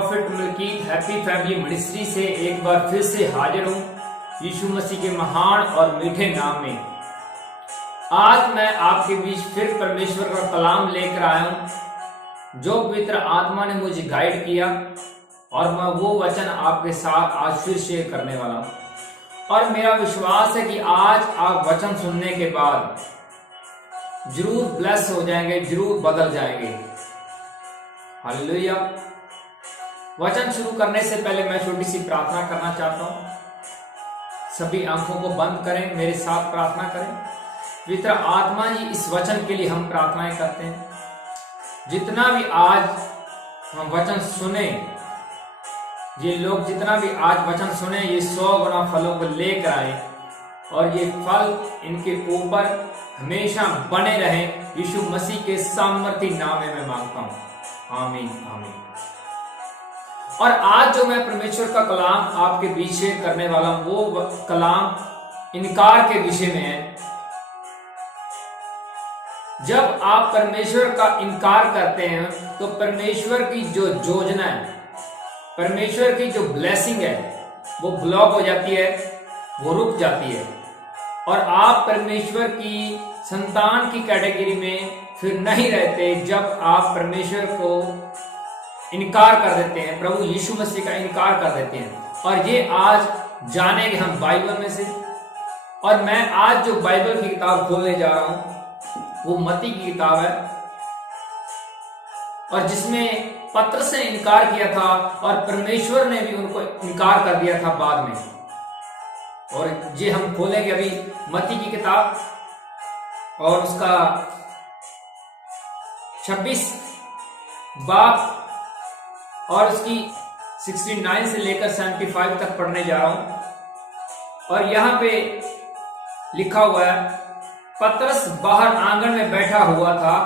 Profit Malkeet happy family ministry से एक बार फिर से हाजिर हूँ यीशु मसीह के महान और मीठे नाम में। आज मैं आपके बीच फिर परमेश्वर का कलाम लेकर आया हूँ जो पवित्र आत्मा ने मुझे गाइड किया, और मैं वो वचन आपके साथ आज फिर शेयर करने वाला हूँ। और मेरा विश्वास है कि आज आप वचन सुनने के बाद जरूर ब्लेस हो जाएंगे, जरूर बदल जाएंगे। हालेलुया। वचन शुरू करने से पहले मैं छोटी सी प्रार्थना करना चाहता हूँ। सभी आंखों को बंद करें, मेरे साथ प्रार्थना करें। पवित्र आत्मा जी, इस वचन के लिए हम प्रार्थनाएं करते हैं। जितना भी आज हम वचन सुने, ये लोग जितना भी आज वचन सुने, ये 100 गुना फलों को लेकर आए और ये फल इनके ऊपर हमेशा बने रहे। यीशु मसीह के सामर्थी नाम में मैं मांगता हूँ, आमीन आमीन। और आज जो मैं परमेश्वर का कलाम आपके बीच शेयर करने वाला हूं, वो कलाम इनकार के विषय में है। जब आप परमेश्वर का इनकार करते हैं तो परमेश्वर की जो योजना है, परमेश्वर की जो ब्लेसिंग है, वो ब्लॉक हो जाती है, वो रुक जाती है, और आप परमेश्वर की संतान की कैटेगरी में फिर नहीं रहते। जब आप परमेश्वर को इनकार कर देते हैं, प्रभु यीशु मसीह का इनकार कर देते हैं। और ये आज जानेंगे हम बाइबल में से। और मैं आज जो बाइबल की किताब खोलने जा रहा हूं वो मत्ती की किताब है, और जिसमें पतरस ने इनकार किया था और परमेश्वर ने भी उनको इनकार कर दिया था बाद में। और ये हम खोलेंगे अभी मत्ती की किताब, और उसका 26 बाब और उसकी 69 से लेकर 75 तक पढ़ने जा रहा हूं। और यहां पे लिखा हुआ है, पतरस बाहर आंगन में बैठा हुआ था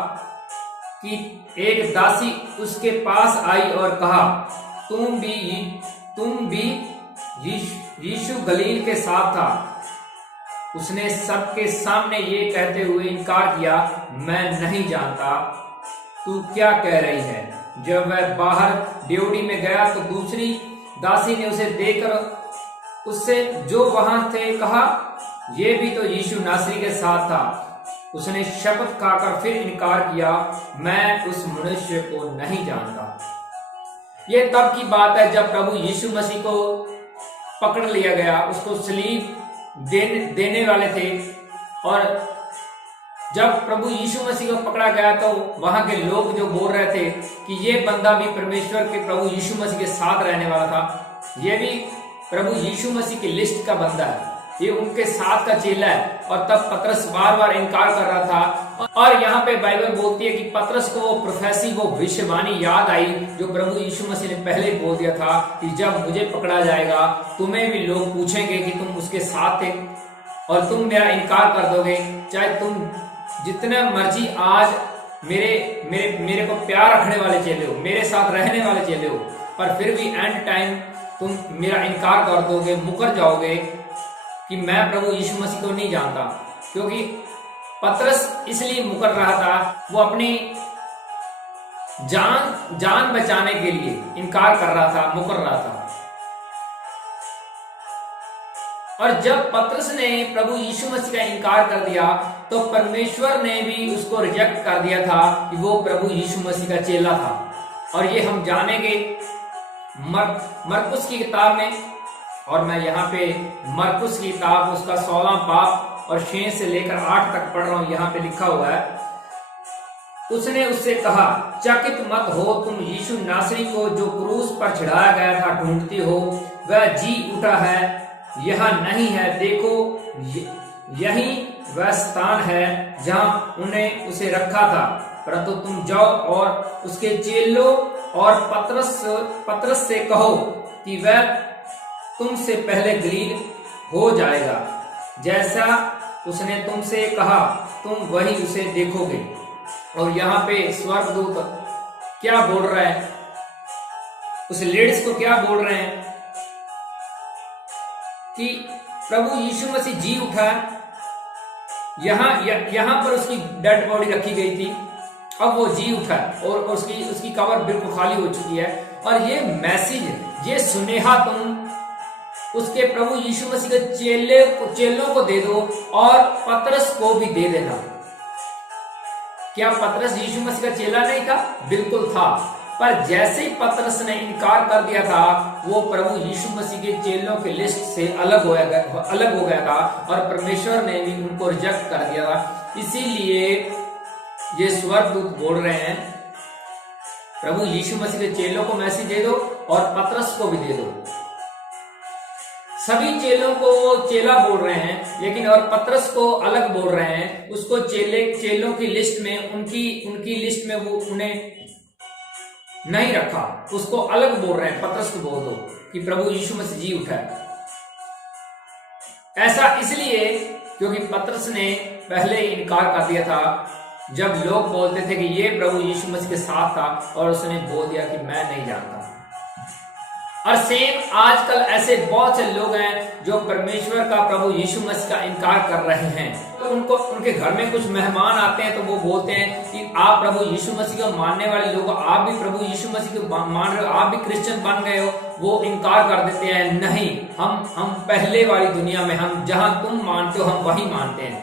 कि एक दासी उसके पास आई और कहा, तुम भी यीशु गलील के साथ था। उसने सबके सामने ये कहते हुए इनकार किया, मैं नहीं जानता, तू क्या कह रही है। जब वह बाहर ड्योढ़ी में गया तो दूसरी दासी ने उसे देखकर उससे जो वहां थे कहा, यह भी तो यीशु नासरी के साथ था। उसने शपथ खाकर फिर इनकार किया, मैं उस मनुष्य को नहीं जानता। यह तब की बात है जब प्रभु यीशु मसीह को पकड़ लिया गया, उसको सलीब देने वाले थे। और जब प्रभु यीशु मसीह को पकड़ा गया तो वहां के लोग जो बोल रहे थे कि ये बंदा भी परमेश्वर के प्रभु यीशु मसीह के साथ रहने वाला था, ये भी प्रभु यीशु मसीह की लिस्ट का बंदा है, ये उनके साथ का चेला है। और तब पतरस बार बार इनकार कर रहा था। और यहाँ पे बाइबल बोलती है कि पतरस को वो प्रोफेसी, वो भविष्यवाणी याद आई जो प्रभु यीशु मसीह ने पहले बोल दिया था कि जब मुझे पकड़ा जाएगा तुम्हें भी लोग पूछेंगे कि तुम उसके साथ थे, और तुम मेरा इनकार कर दोगे। चाहे तुम जितना मर्जी आज मेरे को प्यार रखने वाले चेले हो, मेरे साथ रहने वाले चेले हो, पर फिर भी एंड टाइम तुम मेरा इनकार कर दोगे, मुकर जाओगे कि मैं प्रभु यीशु मसीह को नहीं जानता। क्योंकि पतरस इसलिए मुकर रहा था, वो अपनी जान बचाने के लिए इनकार कर रहा था, मुकर रहा था। और जब पतरस ने प्रभु यीशु मसीह का इनकार कर दिया तो परमेश्वर ने भी उसको रिजेक्ट कर दिया था कि वो प्रभु यीशु मसीह का चेला था। और ये हम जानेंगे मरकुस की किताब में। और मैं यहाँ पे मरकुस की किताब उसका 16 बाब और 6 से लेकर 8 तक पढ़ रहा हूँ। यहाँ पे लिखा हुआ है, उसने उससे कहा, चकित मत हो, तुम यीशु नासरी को जो क्रूस पर चढ़ाया गया था ढूंढती हो। वह जी उठा है, यह नहीं है, देखो यही वह स्थान है जहां उन्हें उसे रखा था। परंतु तुम जाओ और उसके चेलों और पतरस से कहो कि वह तुमसे पहले गलील हो जाएगा, जैसा उसने तुमसे कहा, तुम वही उसे देखोगे। और यहाँ पे स्वर्गदूत क्या बोल रहा है, उस लेडीज को क्या बोल रहे हैं कि प्रभु यीशु मसीह जी उठा। यहां पर उसकी डेड बॉडी रखी गई थी, अब वो जी उठा और उसकी कब्र बिल्कुल खाली हो चुकी है। और ये मैसेज, ये सुनेहा तुम उसके प्रभु यीशु मसीह के चेलों को दे दो और पतरस को भी दे देना। क्या पतरस यीशु मसीह का चेला नहीं था? बिल्कुल था। पर जैसे ही पतरस ने इनकार कर दिया था, वो प्रभु यीशु मसीह के चेलों के लिस्ट से अलग हो गया था और परमेश्वर ने भी उनको रिजेक्ट कर दिया था। इसीलिए ये स्वर्गदूत बोल रहे हैं, प्रभु यीशु मसीह के चेलों को मैसेज दे दो और पतरस को भी दे दो। सभी चेलों को वो चेला बोल रहे हैं, लेकिन और पतरस को अलग बोल रहे हैं। उसको चेलों की लिस्ट में, उनकी लिस्ट में वो उन्हें नहीं रखा, उसको अलग बोल रहे हैं। पतरस को बोल दो कि प्रभु यीशु मसीह जी उठा है। ऐसा इसलिए क्योंकि पतरस ने पहले इनकार कर दिया था जब लोग बोलते थे कि ये प्रभु यीशु मसीह के साथ था, और उसने बोल दिया कि मैं नहीं जानता। और सेम आजकल ऐसे बहुत से लोग हैं जो परमेश्वर का, प्रभु यीशु मसीह का इनकार कर रहे हैं। तो उनके घर में कुछ मेहमान आते हैं तो वो बोलते हैं कि आप प्रभु यीशु मसीह को मानने वाले लोग, आप भी प्रभु यीशु मसीह को मान रहे हो, आप भी क्रिश्चियन बन गए हो। वो इनकार कर देते हैं, नहीं, हम पहले वाली दुनिया में, हम जहां तुम मानते हो हम वही मानते हैं।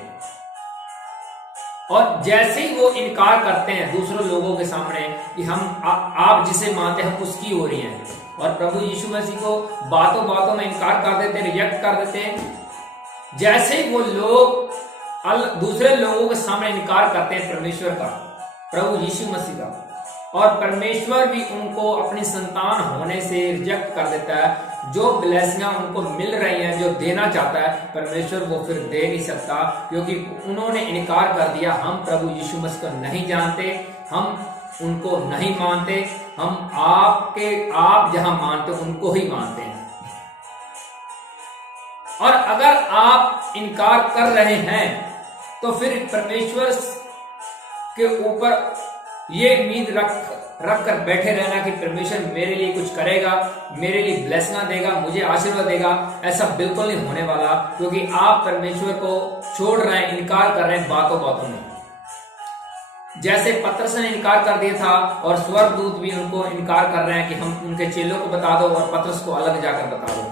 और जैसे ही वो इनकार करते हैं दूसरों लोगों के सामने कि आप जिसे मानते हैं हम उसकी हो रही हैं, और प्रभु यीशु मसीह को बातों बातों में इनकार कर देते हैं, रिजेक्ट कर देते हैं। जैसे ही वो लोग दूसरे लोगों के सामने इनकार करते हैं परमेश्वर का, प्रभु यीशु मसीह का, और परमेश्वर भी उनको अपनी संतान होने से रिजेक्ट कर देता है। जो ब्लेसिंगां उनको मिल रही हैं, जो देना चाहता है परमेश्वर, वो फिर दे नहीं सकता, क्योंकि उन्होंने इनकार कर दिया। हम प्रभु यीशु मसीह को नहीं जानते, हम उनको नहीं मानते, हम आप जहां मानते हो उनको ही मानते हैं। और अगर आप इनकार कर रहे हैं तो फिर परमेश्वर के ऊपर ये उम्मीद रख कर बैठे रहना कि परमेश्वर मेरे लिए कुछ करेगा, मेरे लिए ब्लेसिंग देगा, मुझे आशीर्वाद देगा, ऐसा बिल्कुल नहीं होने वाला। क्योंकि आप परमेश्वर को छोड़ रहे हैं, इनकार कर रहे हैं बातों बातों में। जैसे पतरस ने इनकार कर दिया था, और स्वर्गदूत भी उनको इनकार कर रहे हैं कि हम उनके चेलों को बता दो और पतरस को अलग जाकर बता दो।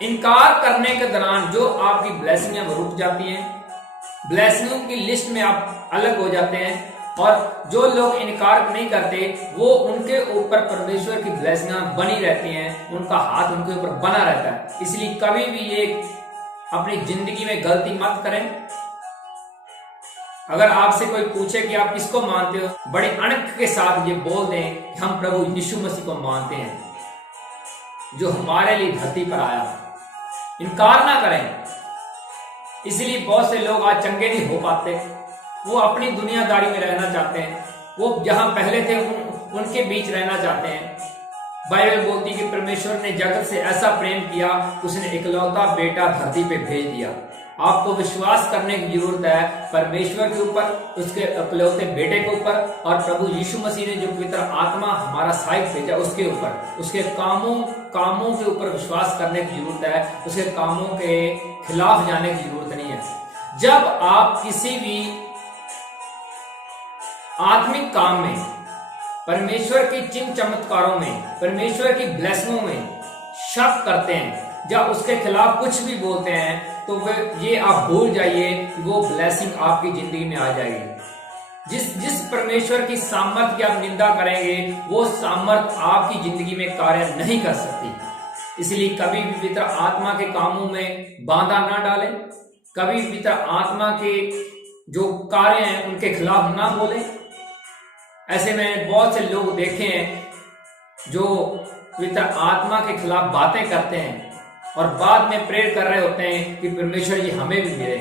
इनकार करने के दौरान जो आपकी ब्लेसिंग है वो रुक जाती है, ब्लेसिंगों की लिस्ट में आप अलग हो जाते हैं। और जो लोग इनकार नहीं करते, वो उनके ऊपर परमेश्वर की ब्लेसिंग बनी रहती हैं, उनका हाथ उनके ऊपर बना रहता है। इसलिए कभी भी ये अपनी जिंदगी में गलती मत करें। अगर आपसे कोई पूछे कि आप किसको मानते हो, बड़े अणख के साथ ये बोल दें कि हम प्रभु यीशु मसीह को मानते हैं, जो हमारे लिए धरती पर आया। इनकार ना करें। इसलिए बहुत से लोग आज चंगे नहीं हो पाते, वो अपनी दुनियादारी में रहना चाहते हैं, वो जहां पहले थे उनके बीच रहना चाहते हैं। बाइबल बोलती है कि परमेश्वर ने जगत से ऐसा प्रेम किया, उसने इकलौता बेटा धरती पे भेज दिया। आपको विश्वास करने की जरूरत है परमेश्वर के ऊपर, उसके इकलौते बेटे के ऊपर, और प्रभु यीशु मसीह ने जो पवित्र आत्मा हमारा सहायक भेजा उसके ऊपर, उसके कामों के ऊपर विश्वास करने की जरूरत है। उसके कामों के खिलाफ जाने की जरूरत नहीं है। जब आप किसी भी आत्मिक काम में, परमेश्वर के चिन्ह चमत्कारों में, परमेश्वर की ब्लेसिंगों में शक करते हैं, जब उसके खिलाफ कुछ भी बोलते हैं, तो ये आप भूल जाइए कि वो ब्लेसिंग आपकी जिंदगी में आ जाएगी। जिस परमेश्वर की सामर्थ की आप निंदा करेंगे, वो सामर्थ आपकी जिंदगी में कार्य नहीं कर सकती। इसलिए कभी भी पवित्र आत्मा के कामों में बाधा ना डालें, कभी पवित्र आत्मा के जो कार्य हैं उनके खिलाफ ना बोलें। ऐसे में बहुत से लोग देखे हैं जो पवित्र आत्मा के खिलाफ बातें करते हैं और बाद में प्रेयर कर रहे होते हैं कि परमेश्वर जी हमें भी मिले,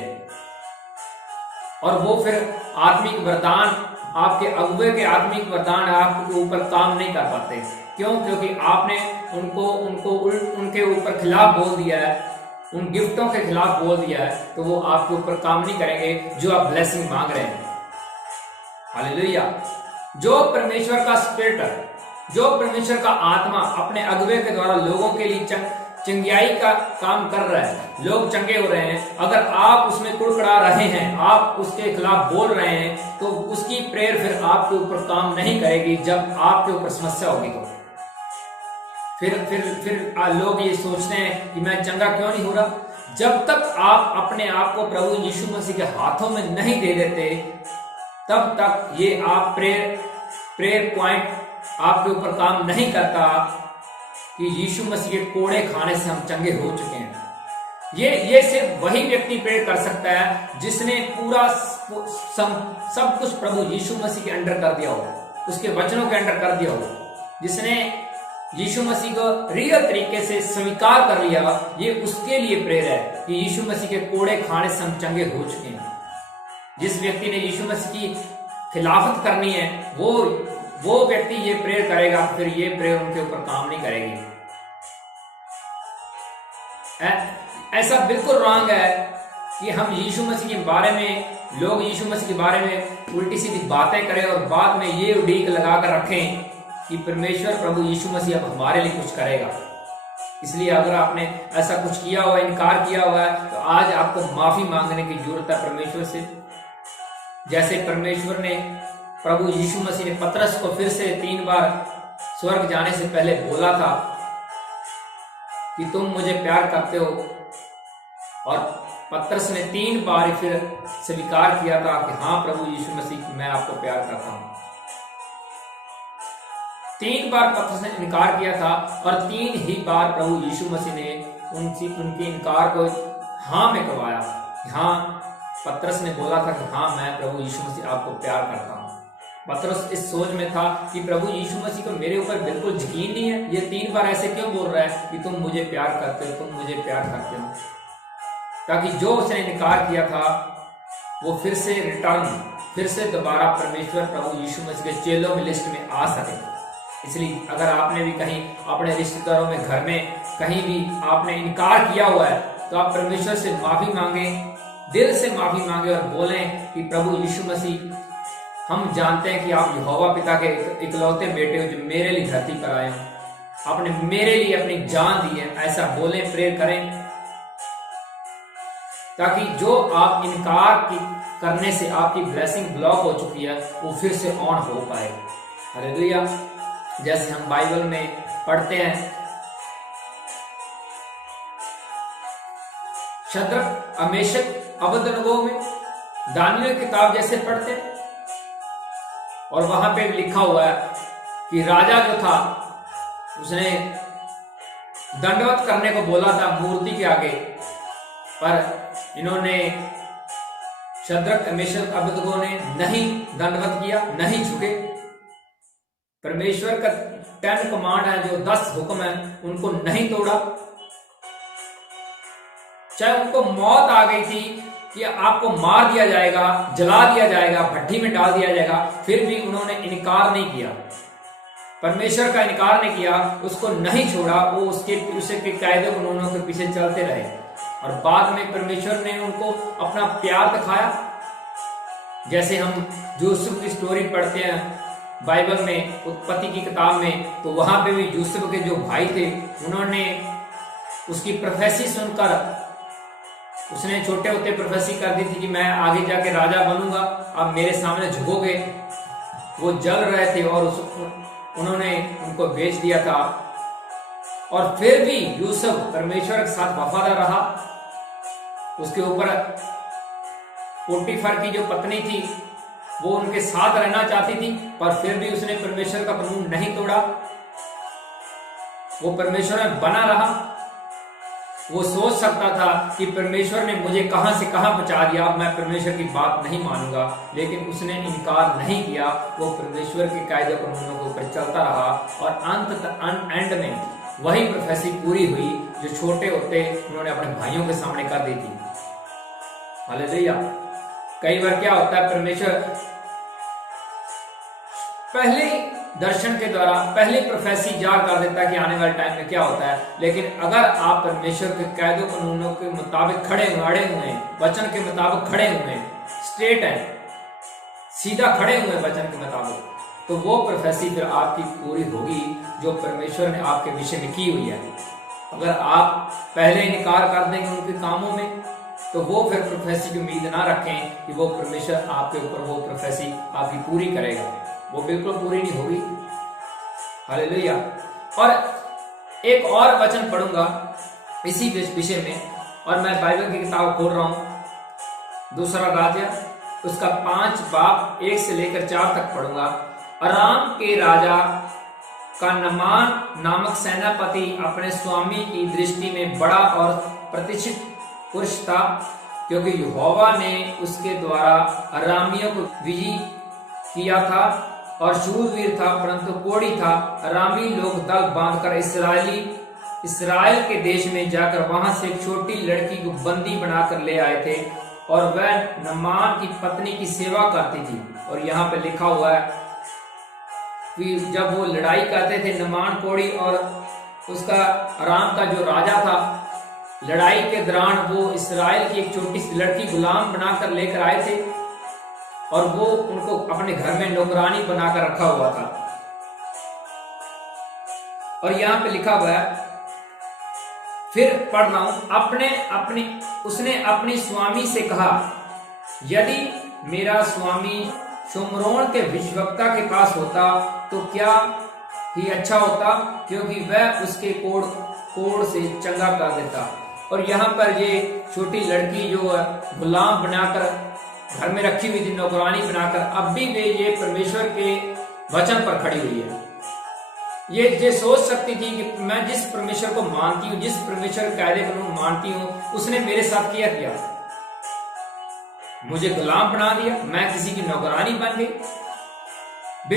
और वो फिर आत्मिक वरदान, आपके अगुवे के आत्मिक वरदान आपके ऊपर काम नहीं कर पाते। क्यों? क्योंकि आपने उनको उनके ऊपर खिलाफ बोल दिया है, उन गिफ्टों के खिलाफ बोल दिया है, तो वो आपके ऊपर काम नहीं करेंगे जो आप ब्लेसिंग मांग रहे हैं। हालेलुया। जो परमेश्वर का स्पिरिट, जो परमेश्वर का आत्मा अपने अगुवे के द्वारा लोगों के लिए चंगियाई का काम कर रहा है, लोग चंगे हो रहे हैं, अगर आप उसमें कुड़कुड़ा रहे हैं, आप उसके खिलाफ बोल रहे हैं, तो उसकी प्रेयर फिर आपके ऊपर काम नहीं करेगी। जब आपके ऊपर समस्या होगी तो फिर लोग ये सोचते हैं कि मैं चंगा क्यों नहीं हो रहा। जब तक आप अपने आप को प्रभु यीशु मसीह के हाथों में नहीं दे देते, तब तक ये आप प्रेयर पॉइंट आपके ऊपर काम नहीं करता कि यीशु मसीह के कोड़े खाने से हम चंगे हो चुके हैं। ये सिर्फ वही व्यक्ति प्रेयर कर सकता है जिसने पूरा सब कुछ प्रभु यीशु मसीह के अंडर कर दिया हो, उसके वचनों के अंडर कर दिया हो, जिसने यीशु मसीह को रियल तरीके से स्वीकार कर लिया। ये उसके लिए प्रेयर है कि यीशु मसीह के कोड़े खाने से हम चंगे हो चुके हैं। जिस व्यक्ति ने यीशु मसीह की खिलाफत करनी है, वो व्यक्ति ये प्रेयर करेगा, फिर ये प्रेयर उनके ऊपर काम नहीं करेगी। ऐसा बिल्कुल रॉन्ग है कि हम यीशु मसीह के बारे में, लोग यीशु मसीह के बारे में उल्टी सीधी बातें करें और बाद में ये उड़ीक लगा कर रखें कि परमेश्वर प्रभु यीशु मसीह अब हमारे लिए कुछ करेगा। इसलिए अगर आपने ऐसा कुछ किया हुआ, इनकार किया हुआ है, तो आज आपको माफी मांगने की जरूरत है परमेश्वर से। जैसे परमेश्वर ने, प्रभु यीशु मसीह ने पतरस को फिर से 3 बार स्वर्ग जाने से पहले बोला था कि तुम मुझे प्यार करते हो, और पतरस ने 3 बार फिर स्वीकार किया था कि हाँ प्रभु यीशु मसीह, मैं आपको प्यार करता हूं। 3 बार पतरस ने इनकार किया था और 3 ही बार प्रभु यीशु मसीह ने उनके इनकार को हाँ में करवाया। हाँ, पतरस ने बोला था कि हाँ मैं प्रभु यीशु मसीह आपको प्यार करता हूं। पतरस इस सोच में था कि प्रभु यीशु मसीह को मेरे ऊपर बिल्कुल यकीन नहीं है, ये 3 बार ऐसे क्यों बोल रहा है कि तुम मुझे प्यार करते हो, तुम मुझे प्यार करते हो, ताकि जो उसने इनकार किया था वो फिर से दोबारा परमेश्वर प्रभु यीशु मसीह के चेलों में लिस्ट में आ सके। इसलिए अगर आपने भी कहीं अपने रिश्तेदारों में, घर में कहीं भी आपने इनकार किया हुआ है, तो आप परमेश्वर से माफी मांगे, दिल से माफी मांगे और बोलें कि प्रभु यीशु मसीह, हम जानते हैं कि आप यहोवा पिता के इकलौते बेटे हो जो मेरे लिए धरती पर आए हो, आपने मेरे लिए अपनी जान दी है। ऐसा बोलें, प्रेयर करें, ताकि जो आप इनकार करने से आपकी ब्लेसिंग ब्लॉक हो चुकी है वो फिर से ऑन हो पाए। हालेलुया। जैसे हम बाइबल में पढ़ते हैं, शद्रक, अमेशक, अबेदनगो में, दानियल की किताब जैसे पढ़ते हैं, और वहां पे लिखा हुआ है कि राजा जो था उसने दंडवत करने को बोला था मूर्ति के आगे, पर इन्होंने शद्रक, मेशक, अबेदनगो ने नहीं दंडवत किया, नहीं झुके। परमेश्वर का 10 कमांड है, जो 10 हुक्म है, उनको नहीं तोड़ा। चाहे उनको मौत आ गई थी कि आपको मार दिया जाएगा, जला दिया जाएगा, भट्टी में डाल दिया जाएगा, फिर भी उन्होंने इनकार नहीं किया, परमेश्वर का इनकार नहीं किया, उसको नहीं छोड़ा। वो उसके कायदे कानूनों के पीछे चलते रहे, और बाद में परमेश्वर ने उनको अपना प्यार दिखाया। जैसे हम यूसुफ की स्टोरी पढ़ते हैं बाइबल में, उत्पत्ति की किताब में, तो वहां पे भी यूसुफ के जो भाई थे, उन्होंने उसकी प्रोफेसी सुनकर, उसने छोटे होते प्रोफेसी कर दी थी कि मैं आगे जाके राजा बनूंगा, अब मेरे सामने झुकोगे। वो जल रहे थे और उन्होंने उनको बेच दिया था, और फिर भी यूसुफ परमेश्वर के साथ वफादार रहा। उसके ऊपर पोटीफर की जो पत्नी थी वो उनके साथ रहना चाहती थी, पर फिर भी उसने परमेश्वर का कानून नहीं तोड़ा, वो परमेश्वर में बना रहा। वो सोच सकता था कि परमेश्वर ने मुझे कहां से कहां पहुंचा दिया, मैं परमेश्वर की बात नहीं मानूंगा, लेकिन उसने इनकार नहीं किया। वो परमेश्वर के कायदे कानूनों के ऊपर चलता रहा, और एंड में वही प्रोफेसी पूरी हुई जो छोटे होते उन्होंने अपने भाइयों के सामने कर दी थी। हालेलुया। कई बार क्या होता है, परमेश्वर पहले दर्शन के द्वारा पहले प्रोफेसी जार कर देता है कि आने वाले टाइम में क्या होता है, लेकिन अगर आप परमेश्वर के कायदों कानूनों के मुताबिक अड़े हुए, वचन के मुताबिक खड़े हुए, स्ट्रेट है, सीधा खड़े हुए वचन के मुताबिक, तो वो प्रोफेसी फिर आपकी पूरी होगी जो परमेश्वर ने आपके विषय में की हुई है। अगर आप पहले इनकार कर देंगे उनके कामों में, तो वो फिर प्रोफेसी की उम्मीद ना रखें कि वो परमेश्वर आपके ऊपर वो प्रोफेसी आपकी पूरी करेगा, वो बिल्कुल पूरी नहीं होगी। हालेलुया। और एक और वचन पढ़ूंगा इसी विषय में, और मैं बाइबल की किताब खोल रहा हूं, दूसरा राजा उसका 5 बाब 1 से लेकर 4 तक पढ़ूंगा। अराम के राजा का नमान नामक सेनापति अपने स्वामी की दृष्टि में बड़ा और प्रतिष्ठित पुरुष था, क्योंकि यहोवा ने उसके द्वारा अरामियों को विजयी किया था और शूरवीर था, परंतु कोढ़ी था। अरामी लोग दल बांधकर इस्राएल के देश में जाकर वहां से एक छोटी लड़की को बंदी बनाकर ले आए थे, और वह नमान की पत्नी की सेवा करती थी। और यहाँ पे लिखा हुआ है कि जब वो लड़ाई करते थे, नमान कोढ़ी और उसका अराम का जो राजा था, लड़ाई के दौरान वो इस्राएल की एक छोटी सी लड़की गुलाम बनाकर लेकर आए थे, और वो उनको अपने घर में नौकरानी बनाकर रखा हुआ था। और यहाँ पे लिखा हुआ है, फिर पढ़ रहा हूं, उसने अपनी स्वामी से कहा, यदि मेरा स्वामी शुम्रोन के भविष्यवक्ता के पास होता तो क्या ही अच्छा होता, क्योंकि वह उसके कोढ़ से चंगा कर देता। और यहाँ पर ये छोटी लड़की जो गुलाम बनाकर घर में रखी हुई थी, नौकरानी बनाकर, अब भी वे ये परमेश्वर के वचन पर खड़ी हुई है। ये सोच सकती थी कि मैं जिस परमेश्वर को मानती हूँ, जिस परमेश्वर कायदे कानून मानती हूँ, उसने मेरे साथ किया, मुझे गुलाम बना दिया, मैं किसी की नौकरानी बन गई।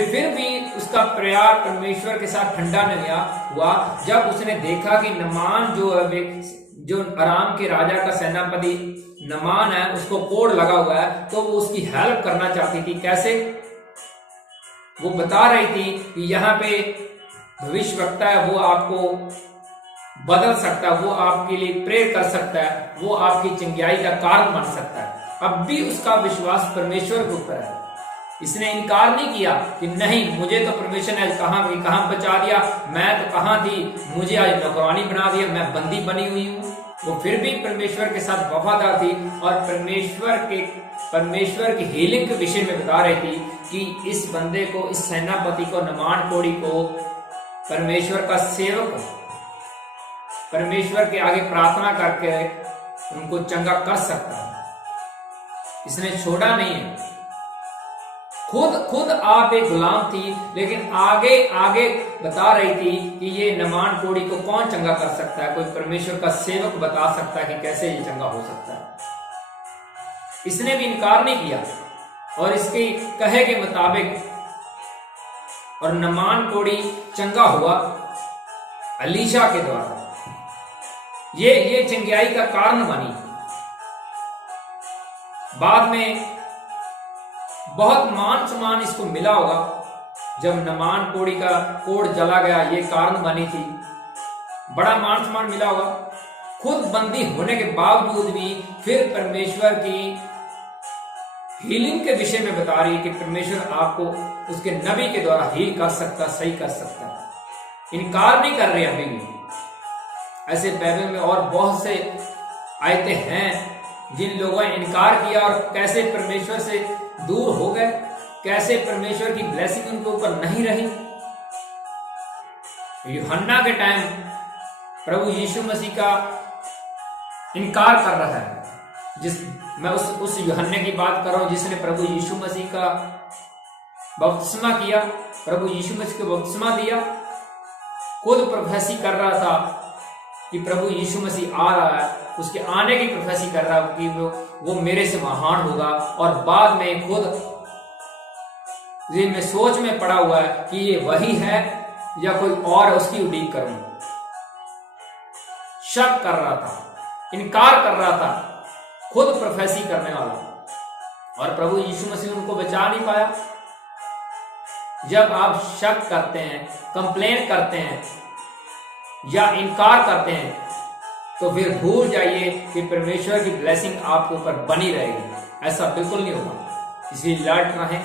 फिर भी उसका प्यार परमेश्वर के साथ ठंडा नहीं हुआ। जब उसने देखा कि नमान जो अराम के राजा का सेनापति नमान है, उसको कोढ़ लगा हुआ है, तो वो उसकी हेल्प करना चाहती थी। कैसे? वो बता रही थी कि यहाँ पे भविष्यवक्ता है, वो आपको बदल सकता है, वो आपके लिए प्रेयर कर सकता है, वो आपकी चंगाई का कारण बन सकता है। अब भी उसका विश्वास परमेश्वर के ऊपर है। इसने इनकार नहीं किया कि नहीं, मुझे तो परमेश्वर ने कहां बचा दिया, मैं तो कहां थी, मुझे आज नौकरानी बना दिया, मैं बंदी बनी हुई हूं। वो फिर भी परमेश्वर के साथ वफादार थी, और परमेश्वर की हीलिंग के विषय में बता रही थी कि इस बंदे को, इस सेनापति को, नमान कोढ़ी को परमेश्वर का सेवक, परमेश्वर के आगे प्रार्थना करके उनको चंगा कर सकता है। इसने छोड़ा नहीं है। खुद आप एक गुलाम थी, लेकिन आगे बता रही थी कि ये नमान कोढ़ी को कौन चंगा कर सकता है। कोई परमेश्वर का सेवक बता सकता है कि कैसे ये चंगा हो सकता है। इसने भी इनकार नहीं किया, और इसके कहे के मुताबिक और नमान कोढ़ी चंगा हुआ अलीशा के द्वारा। ये चंगाई का कारण बनी। बाद में बहुत मान सम्मान इसको मिला होगा जब नमान कोढ़ी का कोढ़ जला गया, ये कारण बनी थी, बड़ा मान सम्मान मिला होगा। खुद बंदी होने के बावजूद भी फिर परमेश्वर की हीलिंग के विषय में बता रही है कि परमेश्वर आपको उसके नबी के द्वारा हील कर सकता, सही कर सकता है। इनकार नहीं कर रहे अभी भी। ऐसे बाइबल में और बहुत से आयतें हैं जिन लोगों ने इनकार किया और कैसे परमेश्वर से दूर हो गए, कैसे परमेश्वर की ब्लेसिंग उनके ऊपर नहीं रही। यूहन्ना के टाइम प्रभु यीशु मसीह का इनकार कर रहा है। मैं उस यूहन्ने की बात कर रहा हूं जिसने प्रभु यीशु मसीह का बपतिस्मा किया, प्रभु यीशु मसीह को बपतिस्मा दिया। खुद प्रोफेसी कर रहा था कि प्रभु यीशु मसीह आ रहा है, उसके आने की प्रोफेसी कर रहा है कि वो मेरे से महान होगा। और बाद में खुद में सोच में पड़ा हुआ है कि ये वही है या कोई और, उसकी उड़ीक करूं। शक कर रहा था, इनकार कर रहा था, खुद प्रोफेसी करने वाला। और प्रभु यीशु मसीह उनको बचा नहीं पाया। जब आप शक करते हैं, कंप्लेन करते हैं या इनकार करते हैं, तो फिर भूल जाइए कि परमेश्वर की ब्लेसिंग आपके ऊपर बनी रहेगी। ऐसा बिल्कुल नहीं होगा। इसलिए लर्ट रहें,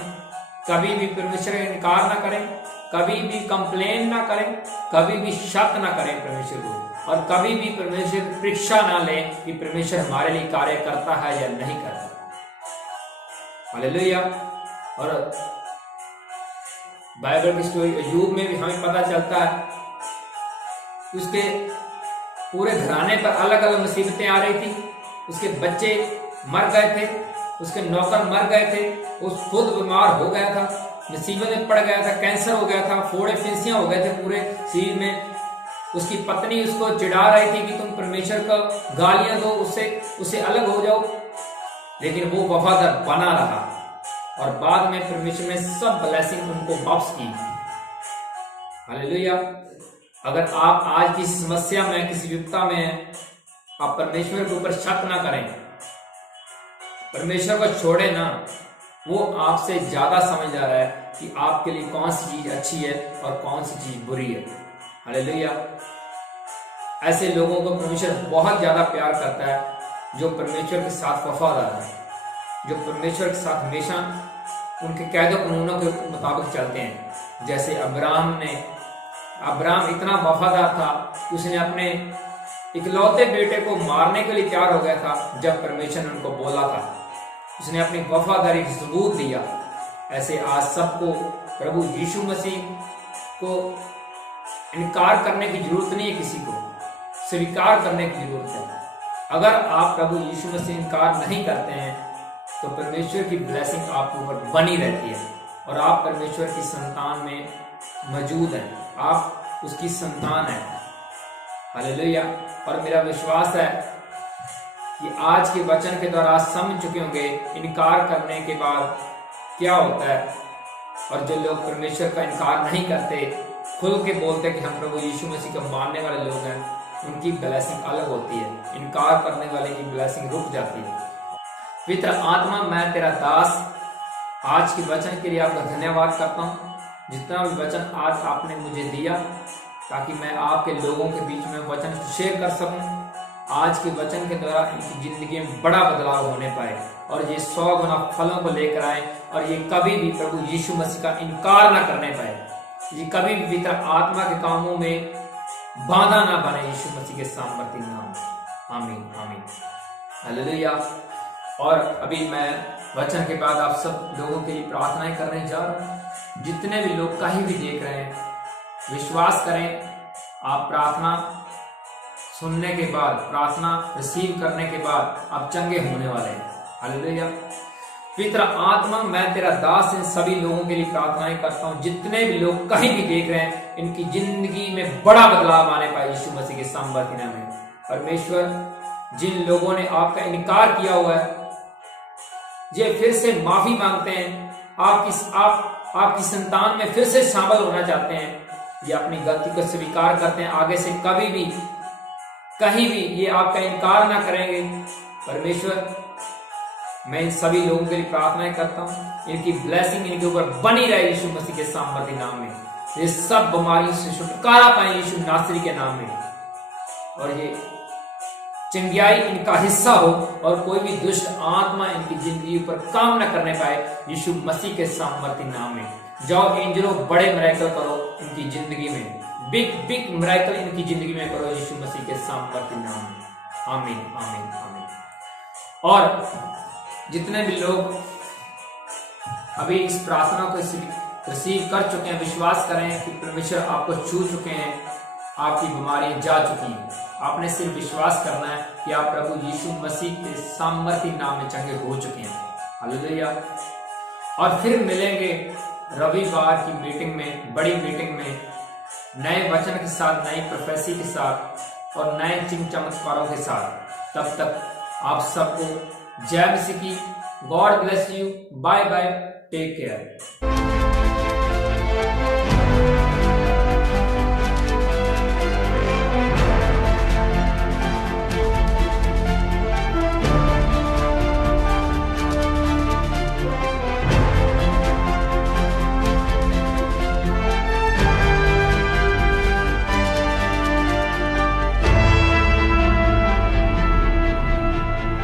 कभी भी परमेश्वर का इनकार ना करें, कभी भी कंप्लेन ना करें, कभी भी शक ना करें परमेश्वर को, और कभी भी परमेश्वर की परीक्षा ना लें कि परमेश्वर हमारे लिए कार्य करता है या नहीं करता। हालेलुया। और बाइबल की स्टोरी अय्यूब में भी हमें पता चलता है कि उसके पूरे घराने पर अलग अलग मुसीबतें आ रही थी। उसके बच्चे मर गए थे, उसके नौकर मर गए थे, वो खुद बीमार हो गया था, मुसीबत में पड़ गया था, कैंसर हो गया था, फोड़े फिंसियां हो गए थे पूरे शरीर में। उसकी पत्नी उसको चिढ़ा रही थी कि तुम परमेश्वर का गालियां दो, उससे अलग हो जाओ, लेकिन वो वफादार बना रहा और बाद में परमेश्वर ने सब ब्लेसिंग उनको वापस की। हालेलुया। अगर आप आज की समस्या में, किसी विपदा में हैं, आप परमेश्वर के ऊपर शक ना करें, परमेश्वर को छोड़े ना। वो आपसे ज्यादा समझ आ रहा है कि आपके लिए कौन सी चीज अच्छी है और कौन सी चीज बुरी है। हालेलुया। ऐसे लोगों को परमेश्वर बहुत ज्यादा प्यार करता है जो परमेश्वर के साथ वफादार है, जो परमेश्वर के साथ हमेशा उनके कायदे कानूनों के मुताबिक चलते हैं। जैसे अब्राहम इतना वफादार था कि उसने अपने इकलौते बेटे को मारने के लिए तैयार हो गया था जब परमेश्वर ने उनको बोला था। उसने अपनी वफादारी का सबूत दिया। ऐसे आज सबको प्रभु यीशु मसीह को इनकार करने की जरूरत नहीं है, किसी को स्वीकार करने की जरूरत है। अगर आप प्रभु यीशु मसीह इनकार नहीं करते हैं तो परमेश्वर की ब्लेसिंग आपके ऊपर बनी रहती है और आप परमेश्वर की संतान में मौजूद हैं, आप उसकी संतान हैं। हालेलुया। और मेरा विश्वास है कि आज के वचन के द्वारा समझ चुके होंगे इनकार करने के बाद क्या होता है। और जो लोग परमेश्वर का इनकार नहीं करते, खुल के बोलते कि हम प्रभु यीशु मसीह को मानने वाले लोग हैं, उनकी ब्लेसिंग अलग होती है। इनकार करने वाले की ब्लेसिंग रुक जाती है। पवित्र आत्मा, मैं तेरा दास आज के वचन के लिए आपका धन्यवाद करता हूँ। जितना भी वचन आज आपने मुझे दिया ताकि मैं आपके लोगों के बीच में वचन शेयर कर सकूं, आज के वचन के द्वारा इनकी जिंदगी में बड़ा बदलाव होने पाए और ये 100 गुना फलों को लेकर आए और ये कभी भी प्रभु यीशु मसीह का इनकार ना करने पाए, ये कभी भी पवित्र आत्मा के कामों में बाधा ना बने, यीशु मसीह के सामर्थ्य नाम। आमीन आमीन। हालेलुया। और अभी मैं वचन के बाद आप सब लोगों के लिए प्रार्थनाएं करने जा रहा हूं। जितने भी लोग कहीं भी देख रहे हैं, विश्वास करें, आप प्रार्थना सुनने के बाद, प्रार्थना रिसीव करने के बाद आप चंगे होने वाले हैं। हालेलुया। पवित्र आत्मा, मैं तेरा दास इन सभी लोगों के लिए प्रार्थनाएं करता हूं। जितने भी लोग कहीं भी देख रहे हैं, इनकी जिंदगी में बड़ा बदलाव आने पाए यीशु मसीह के सामर्थ्य नाम में। परमेश्वर, जिन लोगों ने आपका इनकार किया हुआ है, ये फिर से माफी मांगते हैं, आपकी संतान में फिर से शामिल होना चाहते हैं, ये अपनी गलती को स्वीकार करते हैं, आगे से कभी भी कहीं भी ये आपका इनकार ना करेंगे। परमेश्वर, मैं इन सभी लोगों के लिए प्रार्थनाएं करता हूं, इनकी ब्लेसिंग इनके ऊपर बनी रहे यीशु मसीह के सामर्थ्य नाम में। ये सब बीमारियों से छुटकारा पाए यीशु नासरी के नाम में, और ये चंगियाई इनका हिस्सा हो और कोई भी दुष्ट आत्मा इनकी जिंदगी पर काम न करने पाए यीशु मसीह के सामर्थ्य नाम में। जाओ एंजलों, बड़े मिरेकल करो इनकी जिंदगी में, बिग मिरेकल इनकी जिंदगी में करो यीशु मसीह के सामर्थ्य नाम में। आमीन आमीन आमीन। और जितने भी लोग अभी इस प्रार्थना को रिसीव कर चुके हैं, विश्वास करें कि परमेश्वर आपको छू चुके हैं, आपकी बीमारियां जा चुकी हैं। आपने सिर्फ विश्वास करना है कि आप प्रभु यीशु मसीह के सामर्थ्य नाम में चंगे हो चुके हैं। हालेलुया। और फिर मिलेंगे रविवार की मीटिंग में, बड़ी मीटिंग में, नए वचन के साथ, नई प्रोफेसी के साथ और नए चिन्ह चमत्कारों के साथ। तब तक आप सबको जय मसीह की। God bless you. Bye bye. Take care.